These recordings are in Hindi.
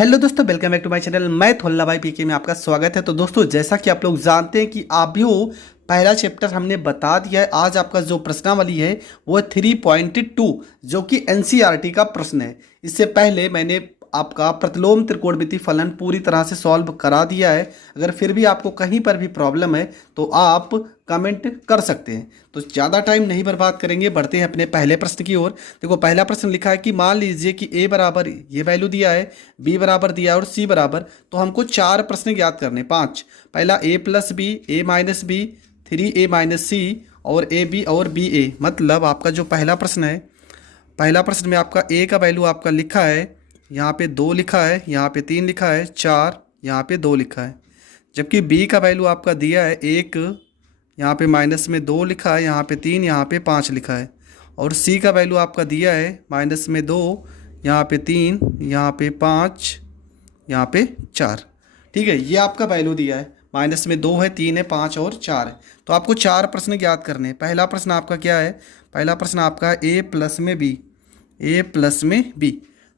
हेलो दोस्तों, welcome back to my channel. मैं थोल्ला भाई पीके में आपका स्वागत है। तो दोस्तों, जैसा कि आप लोग जानते हैं कि अभी वो पहला चैप्टर हमने बता दिया है। आज आपका जो प्रश्नावली है वो है 3.2 जो कि एनसीईआरटी का प्रश्न है। इससे पहले मैंने आपका प्रतिलोम त्रिकोणमिति फलन पूरी तरह से सॉल्व करा दिया है। अगर फिर भी आपको कहीं पर भी प्रॉब्लम है तो आप कमेंट कर सकते हैं। तो ज़्यादा टाइम नहीं बर्बाद करेंगे, बढ़ते हैं अपने पहले प्रश्न की ओर। देखो, पहला प्रश्न लिखा है कि मान लीजिए कि ए बराबर ये वैल्यू दिया है, बी बराबर दिया है और सी बराबर, तो हमको चार प्रश्न ज्ञात करने, पांच। पहला ए प्लस बी, ए माइनस बी, 3a माइनस सी और ए बी और बी ए। मतलब आपका जो पहला प्रश्न है, पहला प्रश्न में आपका ए का वैल्यू आपका लिखा है, यहाँ पे 2 लिखा है, यहाँ पे 3 लिखा है, 4 यहाँ पे 2 लिखा है। जबकि बी का वैल्यू आपका दिया है 1, यहाँ पे माइनस में 2 लिखा है, यहाँ पे 3, यहाँ पे 5 लिखा है। और सी का वैल्यू आपका दिया है माइनस में 2, यहाँ पे 3, यहाँ पे 5, यहाँ पे 4। ठीक है, ये आपका वैल्यू दिया है। माइनस में 2 है, 3 है, 5 और 4 है। तो आपको चार प्रश्न ज्ञात करने हैं। पहला प्रश्न आपका क्या है? पहला प्रश्न आपका ए प्लस में बी, ए प्लस में बी।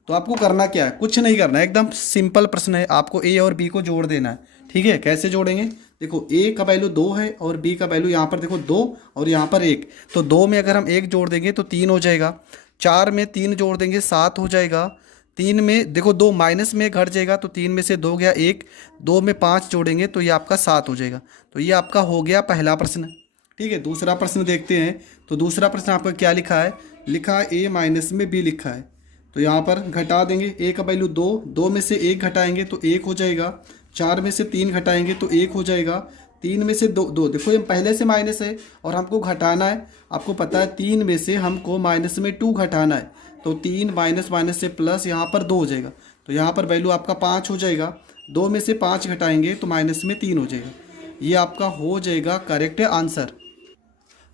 तो आपको करना क्या है? कुछ नहीं करना है, एकदम सिंपल प्रश्न है। आपको ए और बी को जोड़ देना है। ठीक है, कैसे जोड़ेंगे? देखो, ए का वैल्यू 2 है और बी का वैल्यू यहाँ पर देखो 2 और यहाँ पर 1। तो 2 में अगर हम 1 जोड़ देंगे तो 3 हो जाएगा। 4 में 3 जोड़ देंगे 7 हो जाएगा। 3 में देखो 2 माइनस में घट जाएगा तो 3 में से 2 गया 1। 2 में 5 जोड़ेंगे तो ये आपका 7 हो जाएगा। तो ये आपका हो गया पहला प्रश्न। ठीक है, दूसरा प्रश्न देखते हैं। तो दूसरा प्रश्न आपका क्या लिखा है? लिखा है ए माइनस में बी लिखा है। तो यहाँ पर घटा देंगे। ए का वैल्यू 2, 2 में से 1 घटाएंगे तो 1 हो जाएगा। 4 में से 3 घटाएंगे तो 1 हो जाएगा। 3 में से 2 देखो ये पहले से माइनस है और हमको घटाना है। आपको पता है 3 में से हमको माइनस में 2 घटाना है। तो 3 माइनस माइनस से प्लस, यहाँ पर 2 हो जाएगा। तो यहाँ पर वैल्यू आपका 5 हो जाएगा। 2 में से 5 घटाएंगे तो माइनस में 3 हो जाएगा। ये आपका हो जाएगा करेक्ट आंसर।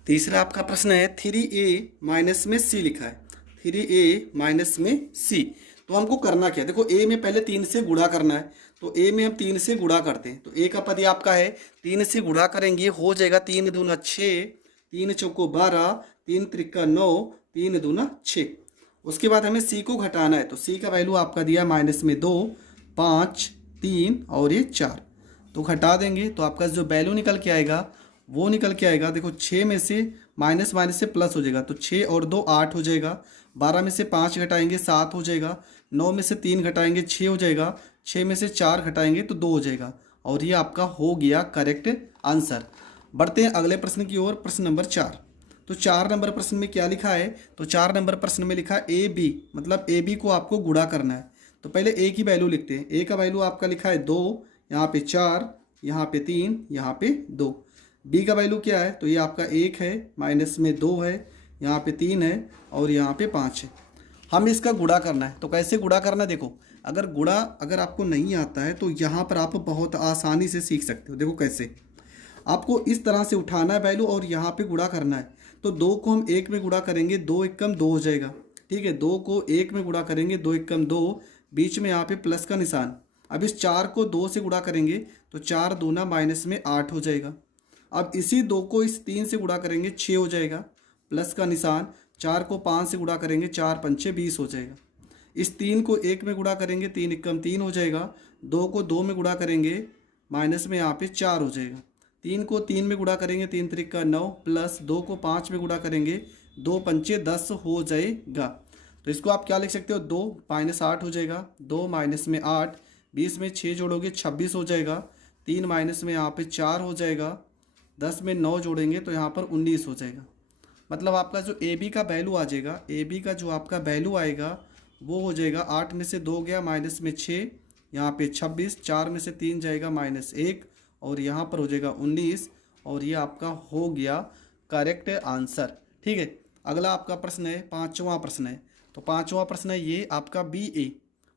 तीसरा आपका प्रश्न है 3a माइनस में c लिखा है। 3a माइनस में c। तो हमको करना क्या है? देखो, a में पहले 3 से गुणा करना है। तो a में हम 3 से गुणा करते हैं। तो a का पद आपका है, 3 से गुणा करेंगे हो जाएगा 3 दूना 6, 3 चौको 12, 3 त्रिका 9, 3 दूना 6। उसके बाद हमें c को घटाना है। तो c का वैल्यू आपका दिया माइनस में 2, 5, 3 और ये 4। तो घटा देंगे तो आपका जो वैल्यू निकल के आएगा वो निकल के आएगा। देखो, 6 में से माइनस माइनस से प्लस हो जाएगा। तो 6 और 2 8 हो जाएगा। 12 में से 5 घटाएंगे 7 हो जाएगा। 9 में से 3 घटाएंगे 6 हो जाएगा। 6 में से 4 घटाएंगे तो 2 हो जाएगा। और ये आपका हो गया करेक्ट आंसर। बढ़ते हैं अगले प्रश्न की ओर, प्रश्न नंबर 4। तो 4 नंबर प्रश्न में क्या लिखा है? तो 4 नंबर प्रश्न में लिखा है ए बी, मतलब ए बी को आपको गुणा करना है। तो पहले ए की वैल्यू लिखते हैं। ए का वैल्यू आपका लिखा है 2, यहाँ पे 4, यहाँ पे 3, यहाँ पे 2। बी का वैल्यू क्या है? तो ये आपका 1 है, माइनस में 2 है, यहाँ पे 3 है और यहाँ पे 5 है। हम इसका गुणा करना है। तो कैसे गुणा करना है? देखो, अगर गुणा अगर आपको नहीं आता है तो यहाँ पर आप बहुत आसानी से सीख सकते हो। देखो कैसे, आपको इस तरह से उठाना है वैल्यू और यहाँ पे गुणा करना है। तो 2 को हम 1 में गुणा करेंगे, 2 एकम 2 हो जाएगा। ठीक है, 2 को 1 में गुणा करेंगे, 2 एकम 2, बीच में यहाँ पे प्लस का निशान। अब इस 4 को 2 से गुणा करेंगे तो 4 दूना माइनस में 8 हो जाएगा। अब इसी 2 को इस 3 से गुणा करेंगे 6 हो जाएगा, प्लस का निशान। 4 को 5 से गुणा करेंगे, 4 पंचे 20 हो जाएगा। इस 3 को 1 में गुणा करेंगे, 3 एकम 3 हो जाएगा। 2 को 2 में गुणा करेंगे, माइनस में यहाँ पे 4 हो जाएगा। 3 को 3 में गुणा करेंगे, 3 त्रिका 9, प्लस 2 को 5 में गुणा करेंगे, 2 पंचे 10 हो जाएगा। तो इसको आप क्या लिख सकते हो? 2 माइनस 8 हो जाएगा। 2 माइनस में 8, 20 में 6 जोड़ोगे 26 हो जाएगा। 3 माइनस में यहाँ पे 4 हो जाएगा। 10 में 9 जोड़ेंगे तो यहाँ पर 19 हो जाएगा। मतलब आपका जो ए बी का वैल्यू आ जाएगा, ए बी का जो आपका वैल्यू आएगा वो हो जाएगा 8 में से 2 गया, माइनस में 6, यहाँ पे 26, 4 में से 3 जाएगा माइनस 1 और यहाँ पर हो जाएगा 19। और ये आपका हो गया करेक्ट आंसर। ठीक है, अगला आपका प्रश्न है, पाँचवा प्रश्न है। तो पाँचवा प्रश्न है ये आपका बी ए।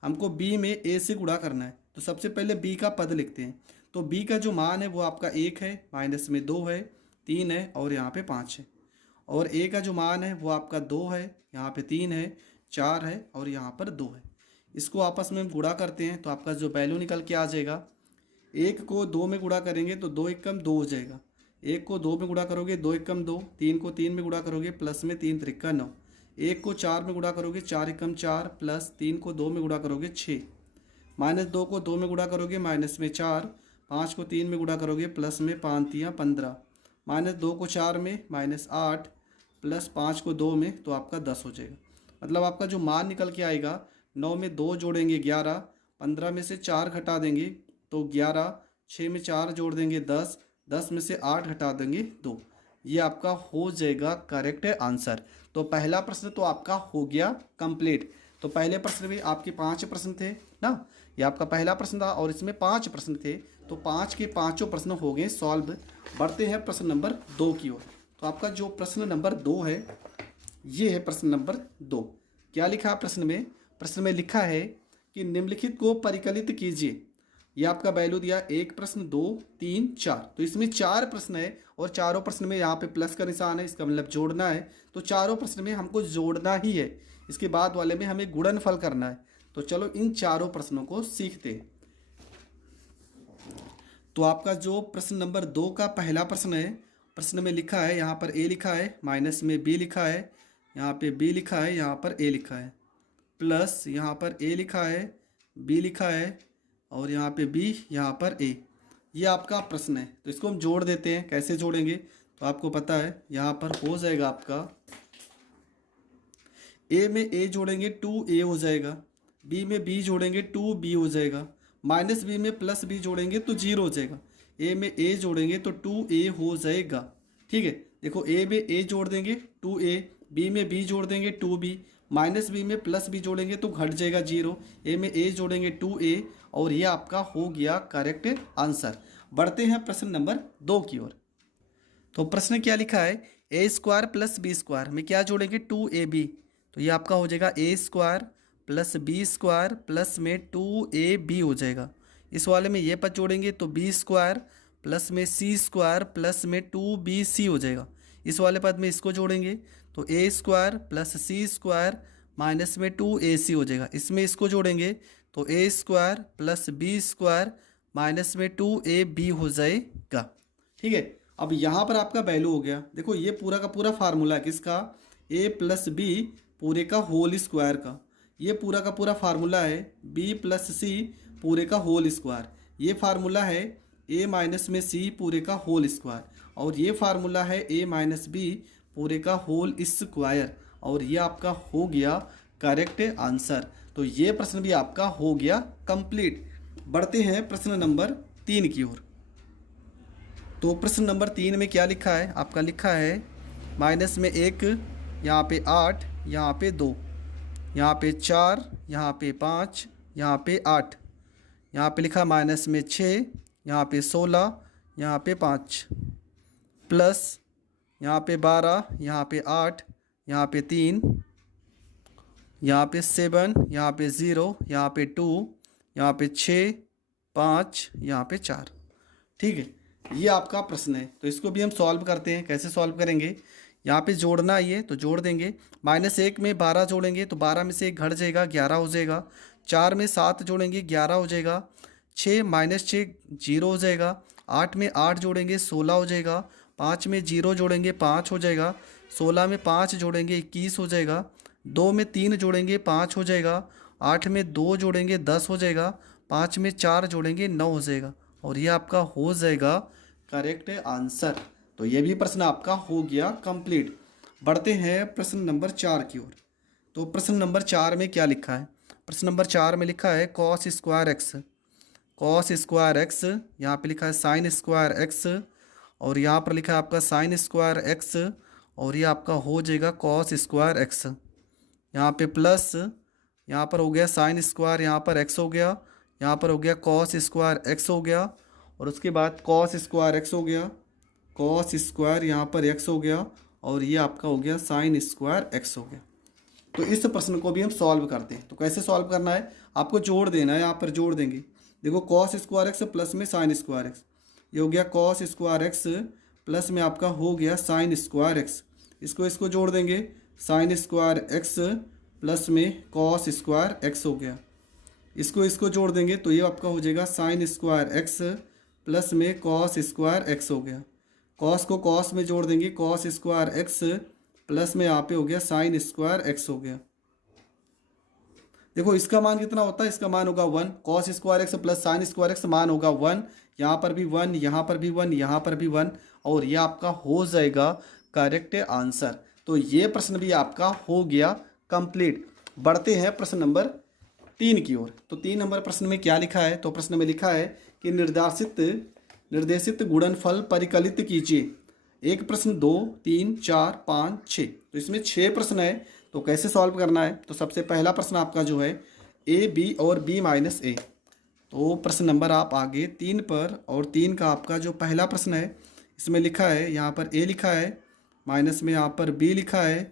हमको बी में ए से गुणा करना है। तो सबसे पहले बी का पद लिखते हैं। तो बी का जो मान है वो आपका 1 है, माइनस में 2 है, 3 है और यहाँ पे 5 है। और ए का जो मान है वो आपका 2 है, यहाँ पे 3 है, 4 है और यहाँ पर 2 है। इसको आपस में गुणा करते हैं तो आपका जो वैल्यू निकल के आ जाएगा, 1 को 2 में गुणा करेंगे तो 2 एकम 2 हो जाएगा। 1 को 2 में गुणा करोगे, 2 एकम 2, 3 को 3 में गुणा करोगे, प्लस में 3 त्रिका 9। 1 को 4 में गुणा करोगे, 4 एकम 4, प्लस 3 को 2 में गुणा करोगे 6। -2 को 2 में गुणा करोगे माइनस में 4, 5 को 3 में गुणा करोगे प्लस में 5 तियाँ 15, -2 को 4 में -8 प्लस 5 को 2 में तो आपका 10 हो जाएगा। मतलब आपका जो मान निकल के आएगा 9 में 2 जोड़ेंगे 11, 15 में से 4 घटा देंगे तो 11, 6 में 4 जोड़ देंगे 10, 10 में से 8 घटा देंगे 2। ये आपका हो जाएगा करेक्ट आंसर। तो पहला प्रश्न तो आपका हो गया कंप्लीट। तो पहले प्रश्न में आपके 5 प्रश्न थे ना, ये आपका पहला प्रश्न था और इसमें 5 प्रश्न थे, तो 5 के पाँचों प्रश्न हो गए सॉल्व। बढ़ते हैं प्रश्न नंबर 2 की ओर। तो आपका जो प्रश्न नंबर 2 है ये है प्रश्न नंबर 2। क्या लिखा है प्रश्न में? प्रश्न में लिखा है कि निम्नलिखित को परिकलित कीजिए। ये आपका वैल्यू दिया 1 प्रश्न 2 3 4। तो इसमें 4 प्रश्न है और चारों प्रश्न में यहाँ पे प्लस का निशान है, इसका मतलब जोड़ना है। तो चारों प्रश्न में हमको जोड़ना ही है, इसके बाद वाले में हमें गुणनफल करना है। तो चलो इन चारों प्रश्नों को सीखते हैं। तो आपका जो प्रश्न नंबर 2 का पहला प्रश्न है, प्रश्न में लिखा है यहाँ पर ए लिखा है, माइनस में बी लिखा है, यहाँ पे बी लिखा है, यहाँ पर ए लिखा है, प्लस यहाँ पर ए लिखा है, बी लिखा है और यहाँ पे बी, यहाँ पर ए। ये आपका प्रश्न है। तो इसको हम जोड़ देते हैं। कैसे जोड़ेंगे तो आपको पता है, यहाँ पर हो जाएगा आपका ए में ए जोड़ेंगे 2a हो जाएगा, बी में बी जोड़ेंगे 2b हो जाएगा, माइनस बी में प्लस बी जोड़ेंगे तो 0 हो जाएगा, ए में ए जोड़ेंगे तो 2a हो जाएगा। ठीक है, देखो ए में ए जोड़ देंगे 2a, बी में बी जोड़ देंगे 2b, माइनस बी में प्लस बी जोड़ेंगे तो घट जाएगा 0, ए में ए जोड़ेंगे 2a और ये आपका हो गया करेक्ट आंसर। बढ़ते हैं प्रश्न नंबर 2 की ओर। तो प्रश्न क्या लिखा है, a square plus b square में क्या जोड़ेंगे 2ab। तो ये आपका हो जाएगा a square plus b square plus में 2ab हो जाएगा। इस वाले में ये पद जोड़ेंगे तो बी स्क्वायर प्लस में सी स्क्वायर प्लस में 2bc हो जाएगा। इस वाले पद में इसको जोड़ेंगे तो a square plus c square minus में 2ac हो जाएगा। इसमें इसको जोड़ेंगे तो a square plus b square minus में 2ab हो जाएगा। ठीक है, अब यहाँ पर आपका वैल्यू हो गया। देखो ये पूरा का पूरा फार्मूला है किसका, a प्लस बी पूरे का होल स्क्वायर का। ये पूरा का पूरा फार्मूला है b प्लस सी पूरे का होल स्क्वायर। ये फार्मूला है a माइनस में c पूरे का होल स्क्वायर और ये फार्मूला है a माइनस बी पूरे का होल स्क्वायर और ये आपका हो गया करेक्ट आंसर। तो ये प्रश्न भी आपका हो गया कंप्लीट। बढ़ते हैं प्रश्न नंबर 3 की ओर। तो प्रश्न नंबर 3 में क्या लिखा है, आपका लिखा है माइनस में 1, यहाँ पे 8, यहाँ पे 2, यहाँ पे 4, यहाँ पे 5, यहाँ पे 8, यहाँ पे लिखा माइनस में 6, यहाँ पे 16, यहाँ पे 5, प्लस यहाँ पे 12, यहाँ पे 8, यहाँ पे 3, यहाँ पे 7, यहाँ पे 0, यहाँ पे 2, यहाँ पे 6, 5, यहाँ पे 4। ठीक है, ये आपका प्रश्न है। तो इसको भी हम सॉल्व करते हैं। कैसे सॉल्व करेंगे, यहाँ पे जोड़ना ये तो जोड़ देंगे। -1 में 12 जोड़ेंगे तो 12 में से 1 घट जाएगा 11 हो जाएगा। 4 में 7 जोड़ेंगे 11 हो जाएगा। 6 माइनस 6 0 हो जाएगा। 8 में 8 जोड़ेंगे 16 हो जाएगा। 5 में 0 जोड़ेंगे 5 हो जाएगा। 16 में 5 जोड़ेंगे 21 हो जाएगा। 2 में 3 जोड़ेंगे 5 हो जाएगा। 8 में 2 जोड़ेंगे 10 हो जाएगा। 5 में 4 जोड़ेंगे 9 हो जाएगा और ये आपका हो जाएगा करेक्ट आंसर। तो ये भी प्रश्न आपका हो गया कंप्लीट। बढ़ते हैं प्रश्न नंबर 4 की ओर। तो प्रश्न नंबर 4 में क्या लिखा है, प्रश्न नंबर 4 में लिखा है cos square x, cos square x, यहाँ पे लिखा है साइन स्क्वायर एक्स और यहाँ पर लिखा है आपका साइन स्क्वायर एक्स और ये आपका हो जाएगा कॉस स्क्वायर एक्स। यहाँ पे प्लस, यहाँ पर हो गया साइन स्क्वायर, यहाँ पर एक्स हो गया, यहाँ पर हो गया कॉस स्क्वायर एक्स हो गया और उसके बाद कॉस स्क्वायर एक्स हो गया, कॉस स्क्वायर यहाँ पर एक्स हो गया और ये आपका हो गया साइन स्क्वायर एक्स हो गया। तो इस प्रश्न को भी हम सॉल्व करते हैं। तो कैसे सॉल्व करना है, आपको जोड़ देना है। यहाँ पर जोड़ देंगे, देखो कॉस स्क्वायर एक्स प्लस में साइन स्क्वायर एक्स, ये हो गया कॉस स्क्वायर एक्स प्लस में आपका हो गया साइन स्क्वायर एक्स। इसको जोड़ देंगे, साइन स्क्वायर एक्स प्लस में कॉस स्क्वायर एक्स हो गया। इसको जोड़ देंगे तो ये आपका हो जाएगा साइन स्क्वायर एक्स प्लस में कॉस स्क्वायर एक्स हो गया। कॉस को कॉस में जोड़ देंगे, कॉस स्क्वायर एक्स प्लस में यहाँ पे हो गया साइन स्क्वायर एक्स हो गया। देखो इसका मान कितना होता है, इसका मान होगा 1, cos square x plus sine square x मान होगा 1, यहाँ पर भी 1, यहाँ पर भी 1, यहाँ पर भी 1, और ये आपका हो जाएगा करेक्ट आंसर। तो ये प्रश्न भी आपका हो गया कंप्लीट। बढ़ते हैं प्रश्न नंबर 3 की ओर। तो 3 नंबर प्रश्न में क्या लिखा है, तो प्रश्न में लिखा है कि निर्देशित गुणनफल परिकलित कीजिए। एक प्रश्न 2, 3, 4, 5, 6, तो इसमें 6 प्रश्न है। तो कैसे सॉल्व करना है, तो सबसे पहला प्रश्न आपका जो है ए बी और बी माइनस ए। तो प्रश्न नंबर आप आगे 3 पर, और 3 का आपका जो पहला प्रश्न है इसमें लिखा है, यहाँ पर ए लिखा है, माइनस में यहाँ पर बी लिखा है,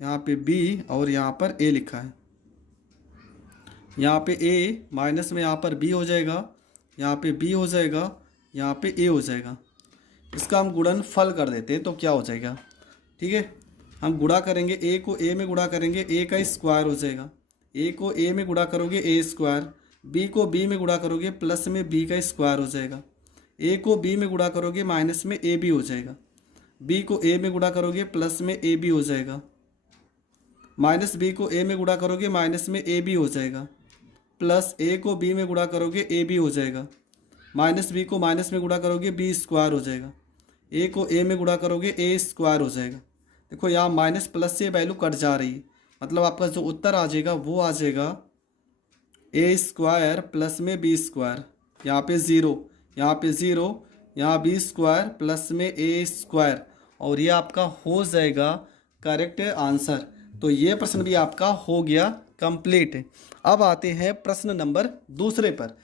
यहाँ पे बी और यहाँ पर ए लिखा है। यहाँ पे ए माइनस में यहाँ पर बी हो जाएगा, यहाँ पे बी हो जाएगा, यहाँ पे ए हो जाएगा। इसका हम गुणनफल कर देते हैं तो क्या हो जाएगा, ठीक है। हम गुणा करेंगे, ए को ए में गुणा करेंगे, ए का स्क्वायर हो जाएगा। ए को ए में गुणा करोगे ए स्क्वायर, बी को बी में गुणा करोगे प्लस में बी का स्क्वायर हो जाएगा। ए को बी में गुणा करोगे माइनस में ए बी हो जाएगा। बी को ए में गुणा करोगे प्लस में ए बी हो जाएगा। माइनस बी को ए में गुणा करोगे माइनस में ए बी हो जाएगा। प्लस ए को बी में गुणा करोगे ए बी हो जाएगा। माइनस बी को माइनस में गुणा करोगे बी स्क्वायर हो जाएगा। ए को ए में गुणा करोगे ए स्क्वायर हो जाएगा। देखो यहाँ माइनस प्लस से वैल्यू कट जा रही है, मतलब आपका जो उत्तर आ जाएगा वो आ जाएगा ए स्क्वायर प्लस में बी स्क्वायर, यहाँ पे ज़ीरो, यहाँ पे ज़ीरो, यहाँ बी स्क्वायर प्लस में ए स्क्वायर, और ये आपका हो जाएगा करेक्ट आंसर। तो ये प्रश्न भी आपका हो गया कंप्लीट। अब आते हैं प्रश्न नंबर दूसरे पर।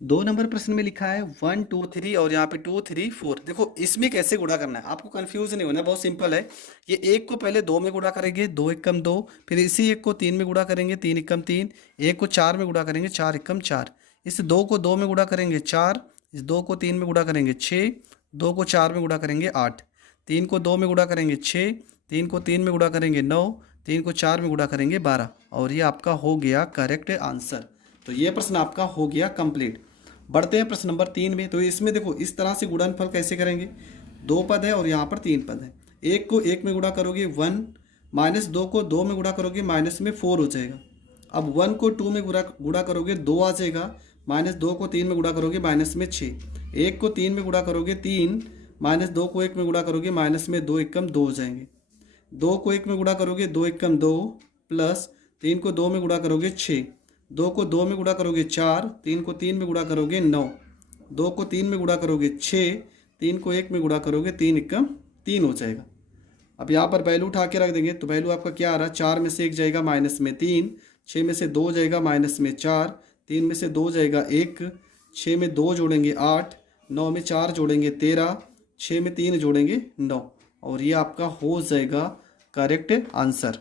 2 नंबर प्रश्न में लिखा है 1 2 3 और यहाँ पे 2 3 4। देखो इसमें कैसे गुणा करना है, आपको कंफ्यूज नहीं होना, बहुत सिंपल है। ये एक को पहले 2 में गुणा करेंगे, 2 एकम 2, फिर इसी एक को 3 में गुणा करेंगे, 3 एकम 3, एक को 4 में गुणा करेंगे, 4 एकम 4, इस 2 को 2 में गुणा करेंगे 4, इस 2 को 3 में गुणा करेंगे 6, 2 को 4 में गुणा करेंगे 8, 3 को 2 में गुणा करेंगे 6, 3 को 3 में गुणा करेंगे 9, 3 को 4 में गुणा करेंगे 12, और ये आपका हो गया करेक्ट आंसर। तो ये प्रश्न आपका हो गया कंप्लीट। बढ़ते हैं प्रश्न नंबर 3 में। तो इसमें देखो इस तरह से गुणनफल कैसे करेंगे, 2 पद है और यहाँ पर 3 पद है। एक को 1 में गुणा करोगे 1, माइनस 2 को 2 में गुणा करोगे माइनस में 4 हो जाएगा। अब 1 को 2 में गुणा करोगे 2 आ जाएगा, माइनस 2 को 3 में गुणा करोगे माइनस में 6, 1 को 3 में गुणा करोगे 3, माइनस 2 को 1 में गुणा करोगे माइनस में 2 एकम 2 हो जाएंगे। 2 को 1 में गुणा करोगे 2 एकम 2, प्लस 3 को 2 में गुणा करोगे 6, 2 को 2 में गुणा करोगे 4, 3 को 3 में गुणा करोगे 9, 2 को 3 में गुणा करोगे 6, 3 को 1 में गुणा करोगे 3 एकम 3 हो जाएगा। अब यहाँ पर वैल्यू उठा के रख देंगे तो वैल्यू आपका क्या आ रहा है, 4 में से 1 जाएगा माइनस में 3, 6 में से 2 जाएगा माइनस में 4, 3 में से 2 जाएगा 1, 6 में 2 जोड़ेंगे 8, 9 में 4 जोड़ेंगे 13, 6 में 3 जोड़ेंगे 9, और ये आपका हो जाएगा करेक्ट आंसर।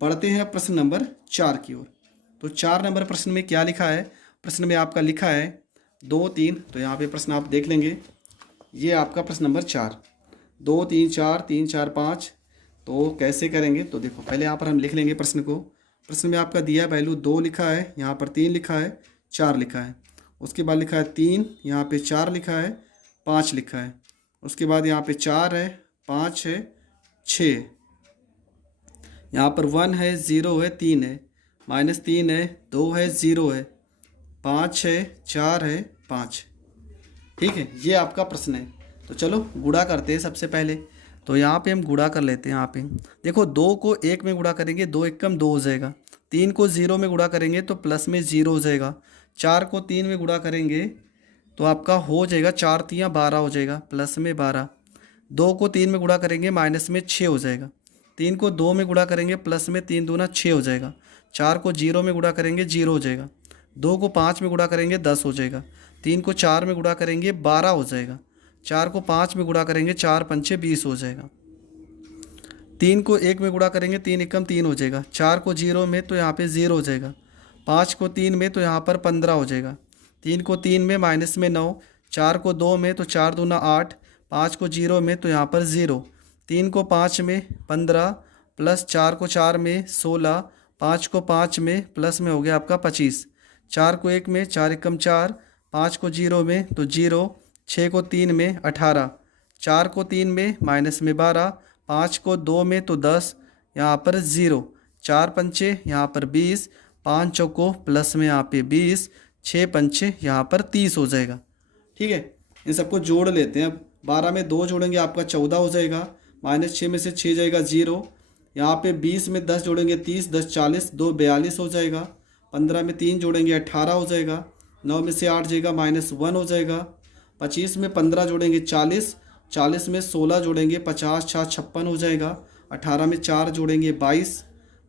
बढ़ते हैं प्रश्न नंबर 4 की ओर। तो 4 नंबर प्रश्न में क्या लिखा है, प्रश्न में आपका लिखा है 2 3, तो यहाँ पे प्रश्न आप देख लेंगे, ये आपका प्रश्न नंबर 4, 2 3 4 3 4 5। तो कैसे करेंगे, तो देखो पहले यहाँ पर हम लिख लेंगे प्रश्न को। प्रश्न में आपका दिया वैल्यू 2 लिखा है, यहाँ पर 3 लिखा है, 4 लिखा है, उसके बाद लिखा है 3, यहाँ पे 4 लिखा है, 5 लिखा है, उसके बाद यहाँ पे 4 है, 5 है, 6, यहाँ पर 1 है, 0 है, 3 है, माइनस 3 है, 2 है, 0 है, 5 है, 4 है, 5। ठीक है, ये आपका प्रश्न है। तो चलो गुणा करते हैं सबसे पहले। तो यहाँ पे हम गुणा कर लेते हैं। यहाँ पे देखो 2 को 1 में गुणा करेंगे 2 एकम 2 हो जाएगा, 3 को 0 में गुणा करेंगे तो प्लस में 0 हो जाएगा, 4 को 3 में गुणा करेंगे तो आपका हो जाएगा 4 3 12 हो जाएगा, प्लस में 12, 2 को 3 में गुणा करेंगे माइनस में 6 हो जाएगा, 3 को 2 में गुणा करेंगे प्लस में 3 दूना 6 हो जाएगा, 4 को 0 में गुणा करेंगे 0 हो जाएगा, 2 को 5 में गुणा करेंगे 10 हो जाएगा, 3 को 4 में गुणा करेंगे 12 हो जाएगा, 4 को 5 में गुणा करेंगे 4 पंचे 20 हो जाएगा, 3 को 1 में गुणा करेंगे 3 एकम 3 हो जाएगा, 4 को 0 में तो यहाँ पे 0 हो जाएगा, 5 को 3 में तो यहाँ पर 15 हो जाएगा, 3 को 3 में माइनस में 9, 4 को 2 में तो 4 दूना 8, 5 को 0 में तो यहाँ पर 0, 3 को 5 में 15, प्लस 4 को 4 में 16, 5 को 5 में प्लस में हो गया आपका 25, 4 को 1 में 4 एकम 4, 5 को 0 में तो 0, 6 को 3 में 18, 4 को 3 में माइनस में 12, 5 को 2 में तो 10, यहाँ पर 0, 4 पंचे यहाँ पर 20, 5 चौको प्लस में यहाँ पे 20, 6 पंचे यहाँ पर 30 हो जाएगा। ठीक है, इन सबको जोड़ लेते हैं। अब 12 में 2 जोड़ेंगे आपका 14 हो जाएगा, -6 में से 6 जाएगा 0। यहाँ पे 20 में 10 जोड़ेंगे 30, 10 40, 2 42 हो जाएगा। 15 में 3 जोड़ेंगे 18 हो जाएगा। 9 में से 8 जाएगा -1 हो जाएगा। 25 में 15 जोड़ेंगे 40, 40 में 16 जोड़ेंगे 50, 6 56 हो जाएगा। 18 में 4 जोड़ेंगे 22,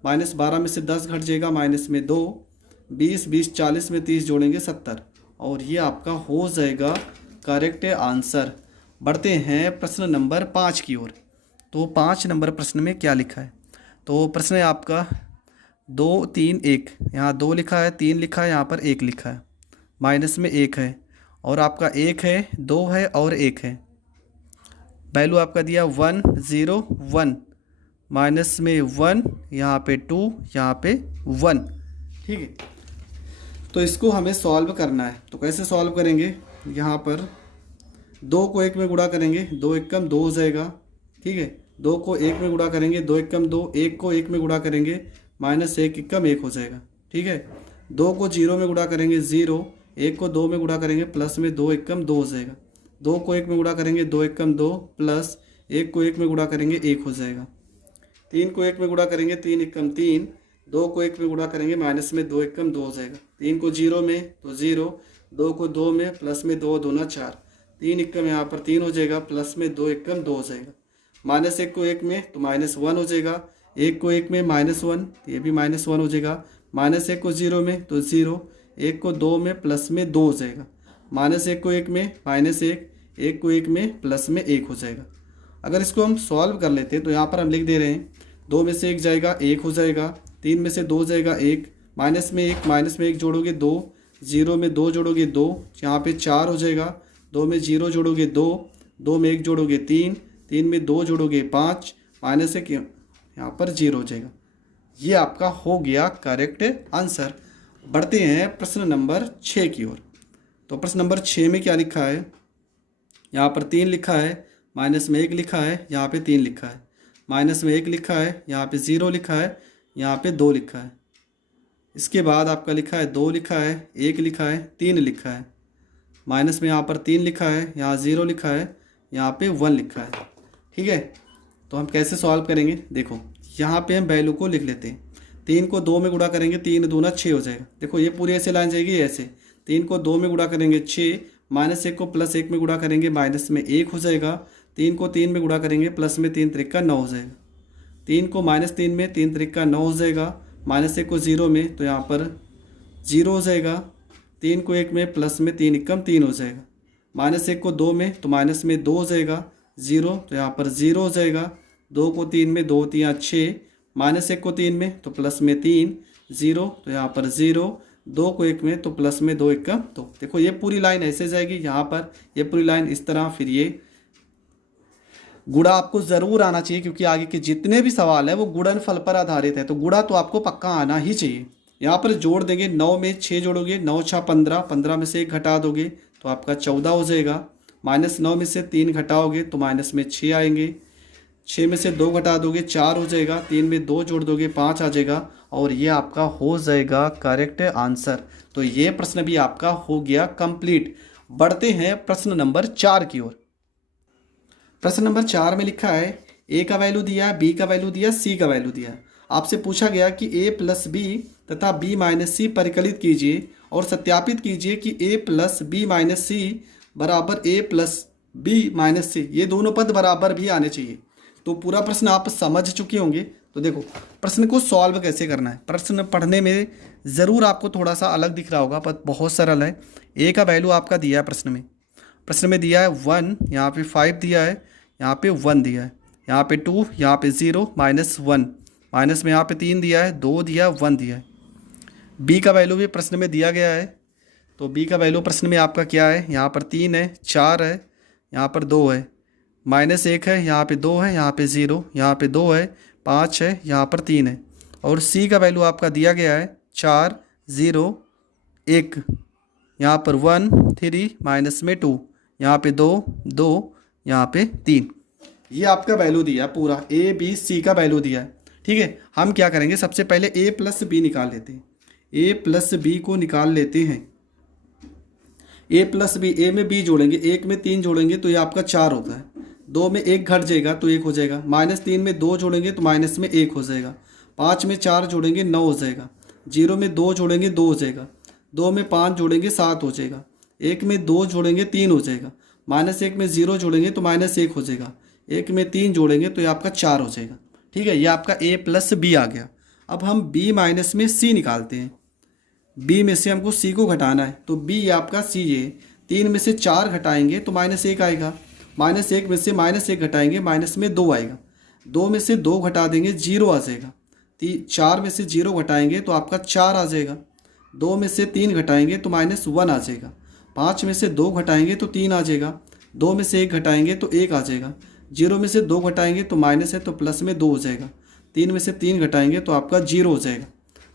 -12 में से 10 घट जाएगा -2। 20 20 40 में 30 जोड़ेंगे 70, और ये आपका हो जाएगा करेक्ट आंसर। बढ़ते हैं प्रश्न नंबर 5 की ओर। तो 5 नंबर प्रश्न में क्या लिखा है? तो प्रश्न है आपका 2 3 1, यहाँ 2 लिखा है, 3 लिखा है, यहाँ पर 1 लिखा है, माइनस में 1 है, और आपका 1 है, 2 है और 1 है। वैल्यू आपका दिया 1 0 1, माइनस में 1, यहाँ पे 2, यहाँ पे 1। ठीक है, तो इसको हमें सॉल्व करना है। तो कैसे सॉल्व करेंगे? यहाँ पर 2 को 1 में गुणा करेंगे, 2 एकम 2 हो जाएगा। ठीक है, 2 को 1 में गुणा करेंगे, 2 एकम 2, 1 को 1 में गुणा करेंगे, -1 एकम 1 हो जाएगा। ठीक है, 2 को 0 में गुणा करेंगे 0, 1 को 2 में गुणा करेंगे प्लस में 2 एकम 2 हो जाएगा। 2 को 1 में गुणा करेंगे 2 एकम 2, प्लस 1 को 1 में गुणा करेंगे 1 हो जाएगा। 3 को 1 में गुणा करेंगे 3 एकम 3, 2 को 1 में गुणा करेंगे माइनस में 2 एकम 2 हो जाएगा। 3 को 0 में तो 0, 2 को 2 में प्लस में 2 दूना 4, 3 एकम यहाँ पर 3 हो जाएगा, प्लस में 2 एकम 2 हो जाएगा। -1 को 1 में तो -1 हो जाएगा, 1 को 1 में -1, ये भी -1 हो जाएगा। -1 को 0 में तो 0, 1 को 2 में प्लस में 2 हो जाएगा। -1 को 1 में -1, 1 को 1 में प्लस में 1 हो जाएगा। अगर इसको हम सॉल्व कर लेते हैं तो यहाँ पर हम लिख दे रहे हैं 2 में से 1 जाएगा 1 हो जाएगा, 3 में से 2 जाएगा 1, माइनस में 1 जोड़ोगे 2, 0 में 2 जोड़ोगे 2, यहाँ पे 4 हो जाएगा। 2 में 0 जोड़ोगे 2, 2 में 1 जोड़ोगे 3, 3 में 2 जोड़ोगे 5, -1 यहाँ पर 0 हो जाएगा। ये आपका हो गया करेक्ट आंसर। बढ़ते हैं प्रश्न नंबर 6 की ओर। तो प्रश्न नंबर 6 में क्या लिखा है? यहाँ पर 3 लिखा है, माइनस में 1 लिखा है, यहाँ पे 3 लिखा है, माइनस में 1 लिखा है, यहाँ पे 0 लिखा है, यहाँ पे 2 लिखा है। इसके बाद आपका लिखा है 2 लिखा है, 1 लिखा है, 3 लिखा है, माइनस में यहाँ पर 3 लिखा है, यहाँ 0 लिखा है, यहाँ पे 1 लिखा है। ठीक है, तो हम कैसे सॉल्व करेंगे? देखो यहाँ पे हम वैल्यू को लिख लेते हैं। 3 को 2 में गुणा करेंगे, 3 दूना 6 हो जाएगा। देखो ये पूरी ऐसे लाइन जाएगी ऐसे, 3 को 2 में गुणा करेंगे 6, -1 को +1 में गुणा करेंगे माइनस में 1 हो जाएगा। 3 को 3 में गुणा करेंगे प्लस में 3 त्रिका 9 हो जाएगा। 3 को -3 में 3 त्रिका 9 हो जाएगा। -1 को 0 में तो यहाँ पर 0 हो जाएगा। 3 को 1 में प्लस में 3 एकम 3 हो जाएगा। -1 को 2 में तो माइनस में 2 हो जाएगा। 0 तो यहाँ पर 0 हो जाएगा। 2 को 3 में 2 3 6, -1 को 3 में तो प्लस में 3, 0 तो यहाँ पर 0, 2 को 1 में तो प्लस में 2 एकम 2। देखो ये पूरी लाइन ऐसे जाएगी, यहाँ पर ये पूरी लाइन इस तरह, फिर ये गुणा आपको ज़रूर आना चाहिए क्योंकि आगे के जितने भी सवाल है वो गुणनफल पर आधारित है, तो गुणा तो आपको पक्का आना ही चाहिए। यहाँ पर जोड़ देंगे, 9 में 6 जोड़ोगे, 9 6 15, 15 में से 1 घटा दोगे तो आपका 14 हो जाएगा। -9 में से 3 घटाओगे तो माइनस में 6 आएंगे। 6 में से 2 घटा दोगे 4 हो जाएगा। 3 में 2 जोड़ दोगे 5 आ जाएगा, और ये आपका हो जाएगा करेक्ट आंसर। तो ये प्रश्न भी आपका हो गया कंप्लीट। बढ़ते हैं प्रश्न नंबर 4 की ओर। प्रश्न नंबर 4 में लिखा है ए का वैल्यू दिया है, बी का वैल्यू दिया है, सी का वैल्यू दिया है। आपसे पूछा गया कि ए प्लस बी तथा बी माइनस सी परिकलित कीजिए और सत्यापित कीजिए कि ए प्लस बी माइनस सी बराबर ए प्लस बी माइनस सी, ये दोनों पद बराबर भी आने चाहिए। तो पूरा प्रश्न आप समझ चुके होंगे। तो देखो प्रश्न को सॉल्व कैसे करना है। प्रश्न पढ़ने में ज़रूर आपको थोड़ा सा अलग दिख रहा होगा पर बहुत सरल है। ए का वैल्यू आपका दिया है प्रश्न में दिया है 1, यहाँ पे 5 दिया है, यहाँ पे 1 दिया है, यहाँ पे 2, यहाँ पे 0, -1, माइनस में यहाँ पे 3 दिया है, 2 दिया, 1 दिया है। बी का वैल्यू भी प्रश्न में दिया गया है। तो बी का वैल्यू प्रश्न में आपका क्या है? यहाँ पर 3 है, 4 है, यहाँ पर 2 है, -1 है, यहाँ पे 2 है, यहाँ पे 0, यहाँ पे 2 है, 5 है, यहाँ पर 3 है। और सी का वैल्यू आपका दिया गया है 4 0 1, यहाँ पर 1 3, माइनस में 2, यहाँ पे 2 2, यहाँ पे 3। ये आपका वैल्यू दिया पूरा, ए बी सी का वैल्यू दिया है। ठीक है, हम क्या करेंगे, सबसे पहले a प्लस बी निकाल लेते हैं। a प्लस बी को निकाल लेते हैं। a प्लस बी, ए में b जोड़ेंगे, एक में 3 जोड़ेंगे तो ये आपका 4 होता है। 2 में 1 घट जाएगा तो 1 हो जाएगा। -3 में 2 जोड़ेंगे तो माइनस में 1 हो जाएगा। 5 में 4 जोड़ेंगे 9 हो जाएगा। 0 में 2 जोड़ेंगे 2 हो जाएगा। 2 में 5 जोड़ेंगे 7 हो जाएगा। 1 में 2 जोड़ेंगे 3 हो जाएगा। -1 में 0 जोड़ेंगे तो -1 हो जाएगा। 1 में 3 जोड़ेंगे तो ये आपका 4 हो जाएगा। ठीक है, ये आपका a प्लस बी आ गया। अब हम b माइनस में c निकालते हैं। b में से हमको c को घटाना है तो b आपका c है। 3 में से 4 घटाएंगे तो -1 आएगा। -1 में से -1 घटाएंगे माइनस में 2 आएगा। 2 में से 2 घटा देंगे 0 आ जाएगा। 4 में से 0 घटाएंगे तो आपका 4 आ जाएगा। 2 में से 3 घटाएंगे तो -1 आ जाएगा। 5 में से 2 घटाएंगे तो 3 आ जाएगा। 2 में से 1 घटाएंगे तो 1 आ जाएगा। 0 में से 2 घटाएंगे तो माइनस है तो प्लस में 2 हो जाएगा। 3 में से 3 घटाएंगे तो आपका 0 हो जाएगा।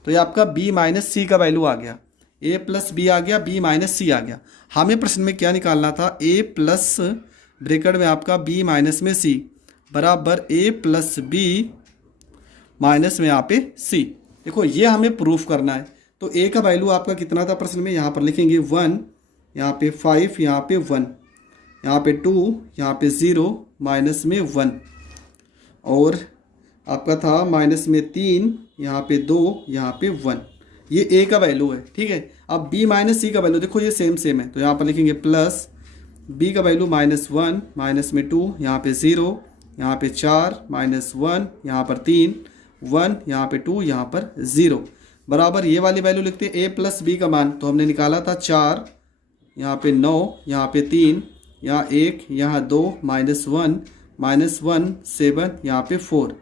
तो ये आपका b माइनस सी का वैल्यू आ गया। a प्लस बी आ गया, b माइनस सी आ गया। हमें प्रश्न में क्या निकालना था, a प्लस ब्रैकेट में आपका b माइनस में c बराबर a प्लस बी माइनस में यहाँ पे c। देखो ये हमें प्रूफ करना है। तो a का वैल्यू आपका कितना था प्रश्न में, यहाँ पर लिखेंगे 1, यहाँ पे 5, यहाँ पे 1, यहाँ पे 2, यहाँ पे 0, माइनस में 1, और आपका था माइनस में 3, यहाँ पे 2, यहाँ पे 1। ये a का वैल्यू है। ठीक है, अब b माइनस सी का वैल्यू देखो ये सेम है तो यहाँ पर लिखेंगे प्लस b का वैल्यू -1, माइनस में 2, यहाँ पे 0, यहाँ पे 4, -1, यहाँ पर 3, 1, यहाँ पे 2, यहाँ पर 0 बराबर ये वाली वैल्यू लिखते हैं a प्लस बी का मान। तो हमने निकाला था 4, यहाँ पे 9, यहाँ पे 3, यहाँ 1, यहाँ 2, -1, -1, 7, यहाँ पे 4,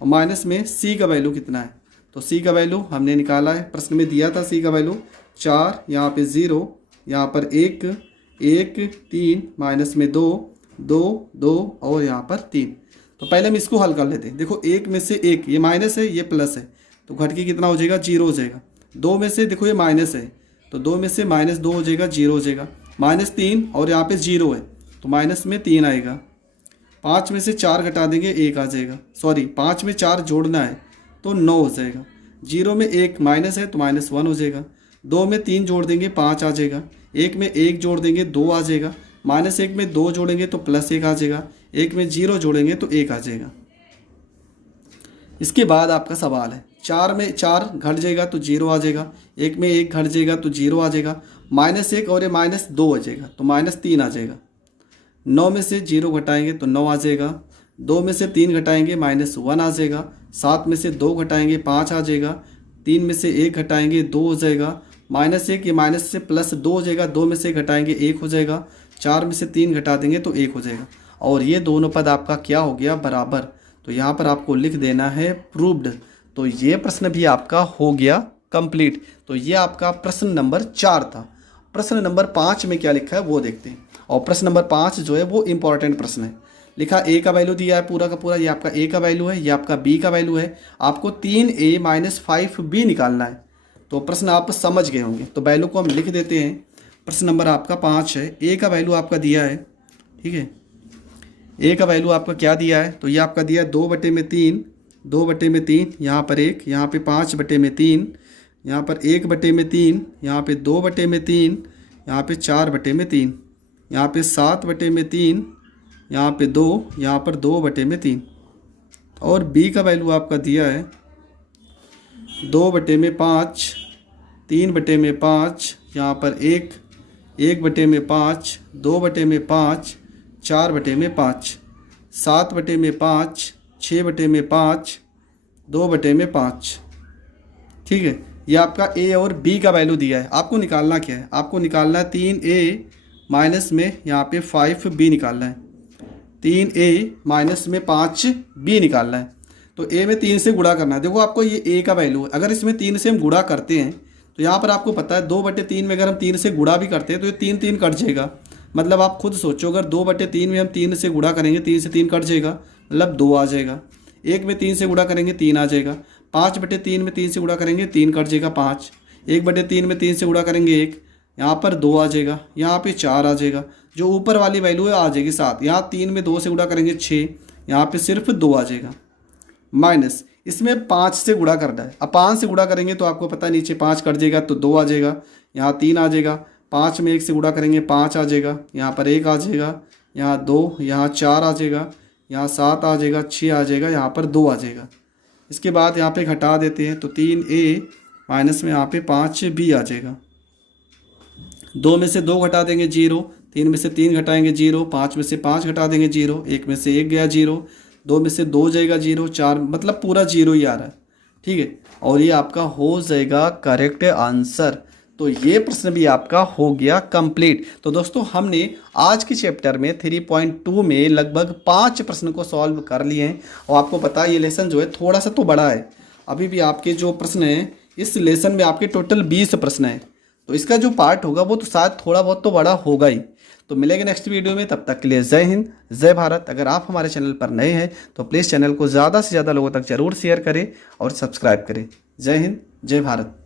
और माइनस में c का वैल्यू कितना है, तो c का वैल्यू हमने निकाला है, प्रश्न में दिया था c का वैल्यू 4, यहाँ पे 0, यहाँ पर 1, 1, 3, माइनस में 2, 2, 2, और यहाँ पर 3। तो पहले हम इसको हल कर लेते हैं। देखो 1 में से 1, ये माइनस है, ये प्लस है, तो घट के कितना हो जाएगा, 0 हो जाएगा। 2 में से देखो ये माइनस है, तो 2 में से -2 हो जाएगा, 0 हो जाएगा। -3 और यहाँ पे 0 है तो माइनस में 3 आएगा। 5 में से 4 घटा देंगे 1 आ जाएगा। सॉरी, 5 में 4 जोड़ना है तो 9 हो जाएगा। 0 में 1 माइनस है तो -1 हो जाएगा। 2 में 3 जोड़ देंगे 5 आ जाएगा। 1 में 1 जोड़ देंगे 2 आ जाएगा। -1 में 2 जोड़ेंगे तो +1 आ जाएगा। 1 में 0 जोड़ेंगे तो 1 आ जाएगा। इसके बाद आपका सवाल है, 4 में 4 घट जाएगा तो 0 आ जाएगा। 1 में 1 घट जाएगा तो 0 आ जाएगा। -1 और ये -2 हो जाएगा तो -3 आ जाएगा। 9 में से 0 घटाएंगे तो 9 आ जाएगा। 2 में से 3 घटाएंगे -1 आ जाएगा। 7 में से 2 घटाएंगे 5 आ जाएगा। 3 में से 1 घटाएंगे 2 हो जाएगा। -1 ये माइनस से +2 हो जाएगा। 2 में से घटाएंगे 1 हो जाएगा। 4 में से 3 घटा देंगे तो 1 हो जाएगा। और ये दोनों पद आपका क्या हो गया, बराबर। तो यहाँ पर आपको लिख देना है प्रूव्ड। तो ये प्रश्न भी आपका हो गया कंप्लीट। तो ये आपका प्रश्न नंबर 4 था। प्रश्न नंबर 5 में क्या लिखा है वो देखते हैं। और प्रश्न नंबर 5 जो है वो इंपॉर्टेंट प्रश्न है। लिखा a का वैल्यू दिया है पूरा का पूरा, ये आपका a का वैल्यू है, ये आपका b का वैल्यू है। आपको 3a माइनस 5b निकालना है। तो प्रश्न आप समझ गए होंगे, तो वैल्यू को हम लिख देते हैं। प्रश्न नंबर आपका 5 है। a का वैल्यू आपका दिया है, ठीक है। a का वैल्यू आपका क्या दिया है, तो ये आपका दिया है 2/3, 2/3, यहाँ पर 1, यहाँ पे 5/3, यहाँ पर 1/3, यहाँ पे 2/3, यहाँ पे 4/3, यहाँ पे 7/3, यहाँ पे 2, यहाँ पर 2/3। और b का वैल्यू आपका दिया है 2/5, 3/5, यहाँ पर 1, 1/5, 2/5, 4/5, 7/5, 6/5, 2/5। ठीक है, ये आपका a और b का वैल्यू दिया है। आपको निकालना क्या है, आपको निकालना है 3a माइनस में यहाँ पे 5b निकालना है। 3a माइनस में 5b निकालना है। तो a में 3 से गुणा करना है। देखो आपको ये a का वैल्यू है, अगर इसमें 3 से हम गुणा करते हैं तो यहाँ पर आपको पता है 2/3 में अगर हम 3 से गुणा भी करते हैं तो ये 3 कट जाएगा। मतलब आप खुद सोचो, अगर 2/3 में हम 3 से गुणा करेंगे, 3 से 3 कट जाएगा, मतलब 2 आ जाएगा। 1 में 3 से गुणा करेंगे 3 आ जाएगा। 5/3 में 3 से गुणा करेंगे 3 कट जाएगा 5। 1/3 में 3 से गुणा करेंगे 1, यहाँ पर 2 आ जाएगा, यहाँ पे 4 आ जाएगा। जो ऊपर वाली वैल्यू है आ जाएगी 7। यहाँ 3 में 2 से गुणा करेंगे 6, यहाँ पे सिर्फ 2 आ जाएगा। माइनस इसमें 5 से गुणा करना है। अब 5 से गुणा करेंगे तो आपको पता है नीचे 5 कट जाएगा तो 2 आ जाएगा, यहाँ 3 आ जाएगा, 5 में 1 से गुणा करेंगे 5 आ जाएगा, यहाँ पर 1 आ जाएगा, यहाँ 2, यहाँ 4 आ जाएगा, यहाँ 7 आ जाएगा, 6 आ जाएगा, यहाँ पर 2 आ जाएगा। इसके बाद यहाँ पे घटा देते हैं तो 3a माइनस में यहाँ पे 5b आ जाएगा। 2 में से 2 घटा देंगे 0, 3 में से 3 घटाएंगे 0, 5 में से 5 घटा देंगे 0, 1 में से 1 गया 0, 2 में से 2 जाएगा 0, 4 मतलब पूरा 0 ही आ रहा है। ठीक है, और ये आपका हो जाएगा करेक्ट आंसर। तो ये प्रश्न भी आपका हो गया कंप्लीट। तो दोस्तों हमने आज के चैप्टर में 3.2 में लगभग 5 प्रश्न को सॉल्व कर लिए हैं। और आपको पता है ये लेसन जो है थोड़ा सा तो बड़ा है, अभी भी आपके जो प्रश्न हैं इस लेसन में आपके टोटल 20 प्रश्न हैं, तो इसका जो पार्ट होगा वो तो शायद थोड़ा बहुत तो बड़ा होगा ही। तो मिलेंगे नेक्स्ट वीडियो में, तब तक के लिए जय हिंद जय भारत। अगर आप हमारे चैनल पर नए हैं तो प्लीज़ चैनल को ज़्यादा से ज़्यादा लोगों तक ज़रूर शेयर करें और सब्सक्राइब करें। जय हिंद जय भारत।